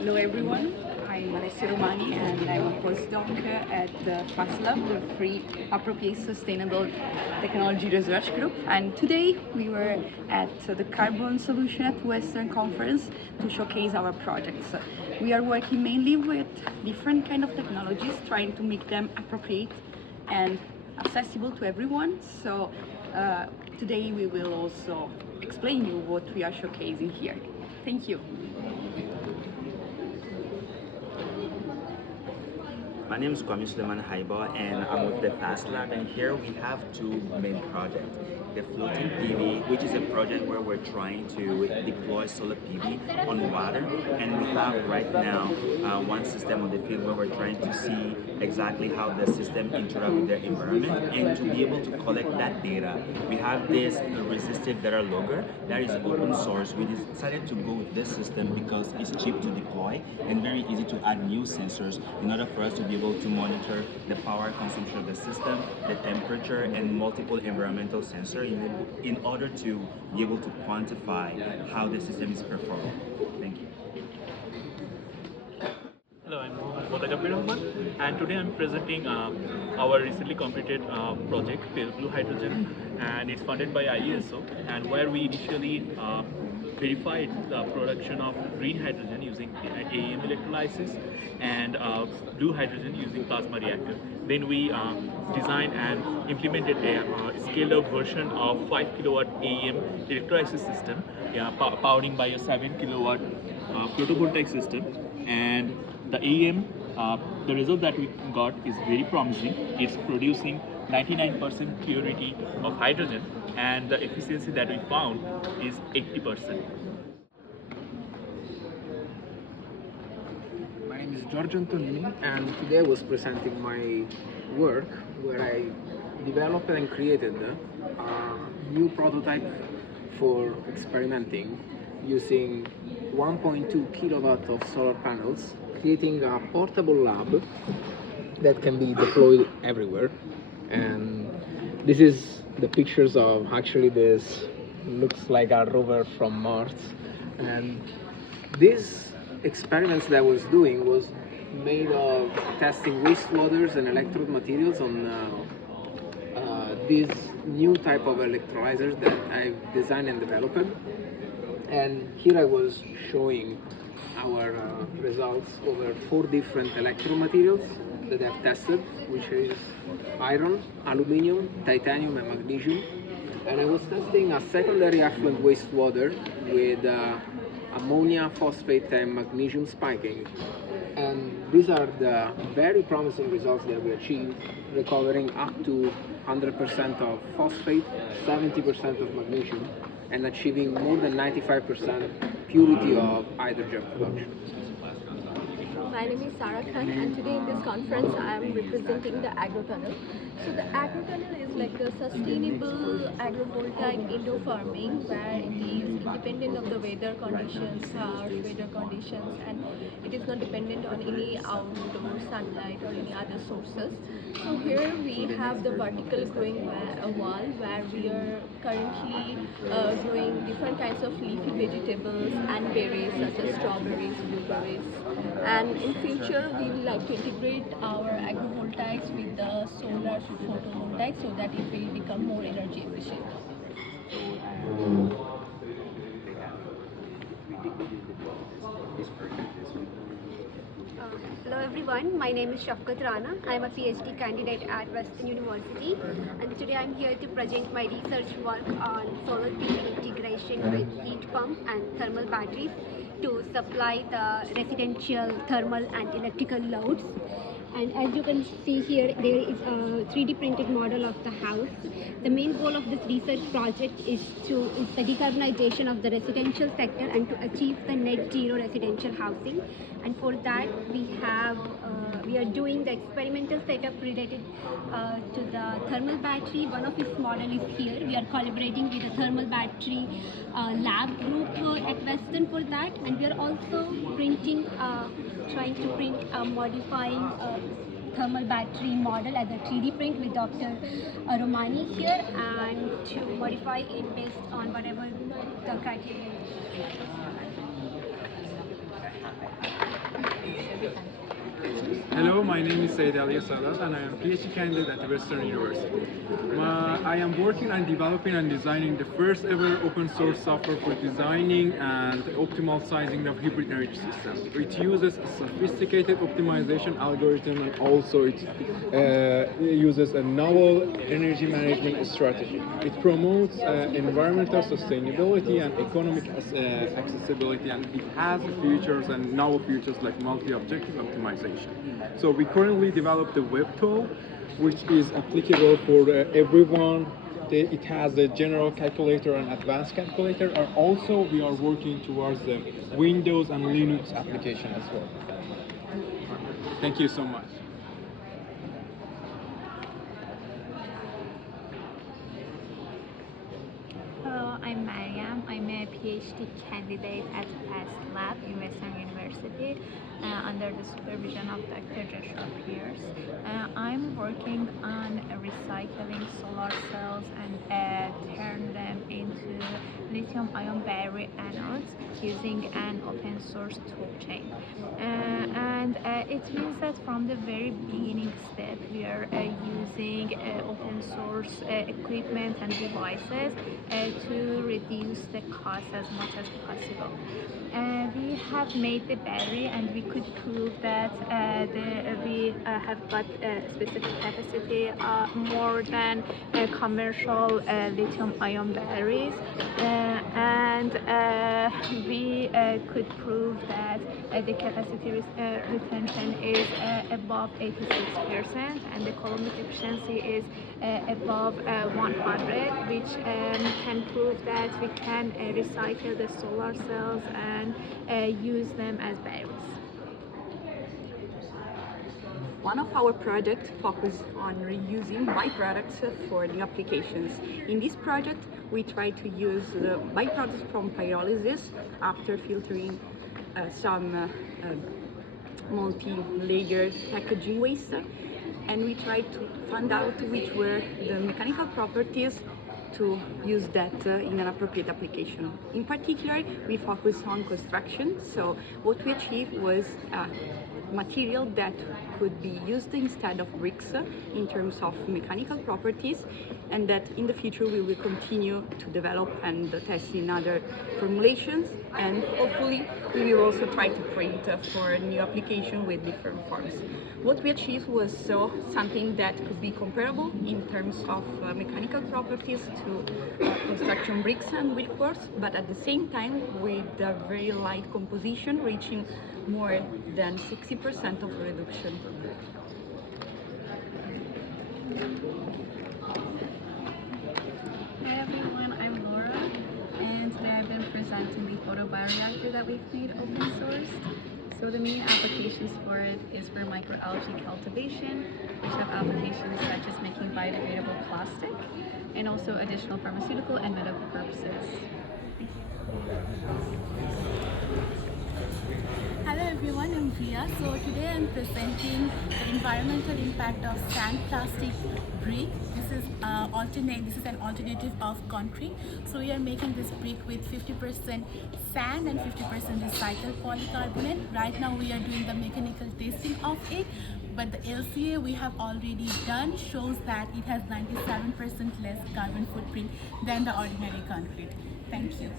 Hello everyone, I'm Alessia Romani and I'm a postdoc at the FASLab, the Free Appropriate Sustainable Technology Research Group. And today we were at the Carbon Solution at Western Conference to showcase our projects. We are working mainly with different kind of technologies, trying to make them appropriate and accessible to everyone. So today we will also explain you what we are showcasing here. Thank you. My name is Kwame Suleiman Haiba and I'm with the FASLab, and here we have two main projects. The floating PV, which is a project where we're trying to deploy solar PV on water, and we have right now one system on the field where we're trying to see exactly how the system interacts with the environment, and to be able to collect that data. We have this resistive data logger that is open source. We decided to go with this system because it's cheap to deploy and very easy to add new sensors in order for us to be able to monitor the power consumption of the system, the temperature, and multiple environmental sensors in order to be able to quantify how the system is performing. Thank you. Hello, I'm Motajabbir Rahman, and today I'm presenting our recently completed project, Pale Blue Hydrogen, and it's funded by IESO, and where we initially verified the production of green hydrogen using AEM electrolysis and blue hydrogen using plasma reactor. Then we designed and implemented a scaled-up version of 5 kilowatt AEM electrolysis system, powering by a 7 kilowatt photovoltaic system. And the AEM, the result that we got is very promising. It's producing 99% purity of hydrogen, and the efficiency that we found is 80%. My name is Giorgio Antonini, and today I was presenting my work where I developed and created a new prototype for experimenting using 1.2 kilowatt of solar panels, creating a portable lab that can be deployed everywhere. And this is the pictures of actually this looks like a rover from Mars. And these experiments that I was doing was made of testing wastewaters and electrode materials on these new type of electrolyzers that I've designed and developed. And here I was showing our results over 4 different electrode materials that I've tested, which is iron, aluminium, titanium, and magnesium. And I was testing a secondary effluent wastewater with ammonia, phosphate, and magnesium spiking. And these are the very promising results that we achieved, recovering up to 100% of phosphate, 70% of magnesium, and achieving more than 95% purity of hydrogen production. My name is Sarah Khan, and today in this conference I am representing the AgroTunnel. So the AgroTunnel is like a sustainable agrovoltaic indoor farming where it is independent of the weather conditions, harsh weather conditions, and it is not dependent on any outdoor sunlight or any other sources. So here we have the vertical growing wall where we are currently growing different kinds of leafy vegetables and berries such as strawberries, blueberries, and in future we would like to integrate our agrovoltaics with the solar photovoltaic so that it will become more energy efficient. Hello everyone, my name is Shafkat Rana. I am a PhD candidate at Western University, and today I am here to present my research work on solar PV integration with heat pump and thermal batteries to supply the residential thermal and electrical loads. And as you can see here, there is a 3D printed model of the house. The main goal of this research project is the decarbonization of the residential sector and to achieve the net zero residential housing. And for that, we are doing the experimental setup related to the thermal battery. One of its model is here. We are collaborating with a thermal battery lab group at Western for that, and we are also printing, trying to print modifying thermal battery model as a 3D print with Dr. Romani here, and to modify it based on whatever the criteria. Hello, my name is Said Ali Sadat and I am PhD candidate at Western University. I am working on developing and designing the first ever open source software for designing and optimal sizing of hybrid energy systems. It uses a sophisticated optimization algorithm and also it uses a novel energy management strategy. It promotes environmental sustainability and economic accessibility, and it has features and novel features like multi-objective optimization. So we currently developed the web tool, which is applicable for everyone. It has a general calculator and advanced calculator, and also we are working towards the Windows and Linux application as well. Thank you so much. Hello, I'm Mariam. I'm a PhD candidate at FAST Lab in Western University under the supervision of Dr. Joshua Pierce. I'm working on recycling solar cells and turn them into lithium-ion battery anodes using an open source toolchain. And it means that from the very beginning step, we are using open source equipment and devices to reduce the cost as much as possible. We have made the battery and we could prove that we have got specific capacity more than commercial lithium-ion batteries, and we could prove that the capacity retention is above 86% and the Coulombic efficiency is above 100, which can prove that we can recycle the solar cells and use them as batteries. One of our projects focuses on reusing byproducts for the applications. In this project, we try to use the byproducts from pyrolysis after filtering some multi-layer packaging waste, and we tried to find out which were the mechanical properties to use that in an appropriate application. In particular, we focused on construction, so what we achieved was material that could be used instead of bricks in terms of mechanical properties, and that in the future we will continue to develop and test in other formulations, and hopefully we will also try to print for a new application with different forms. What we achieved was something that could be comparable in terms of mechanical properties to construction bricks and brickworks, but at the same time with a very light composition reaching more than 60% of reduction. Hi everyone, I'm Laura, and today I've been presenting the photobioreactor that we've made open sourced. So the main applications for it is for microalgae cultivation, which have applications such as making biodegradable plastic, and also additional pharmaceutical and medical purposes. Hello everyone, I'm Priya. So today I'm presenting the environmental impact of sand plastic brick. This is an alternative of concrete. So we are making this brick with 50% sand and 50% recycled polycarbonate. Right now we are doing the mechanical testing of it, but the LCA we have already done shows that it has 97% less carbon footprint than the ordinary concrete. Thank you.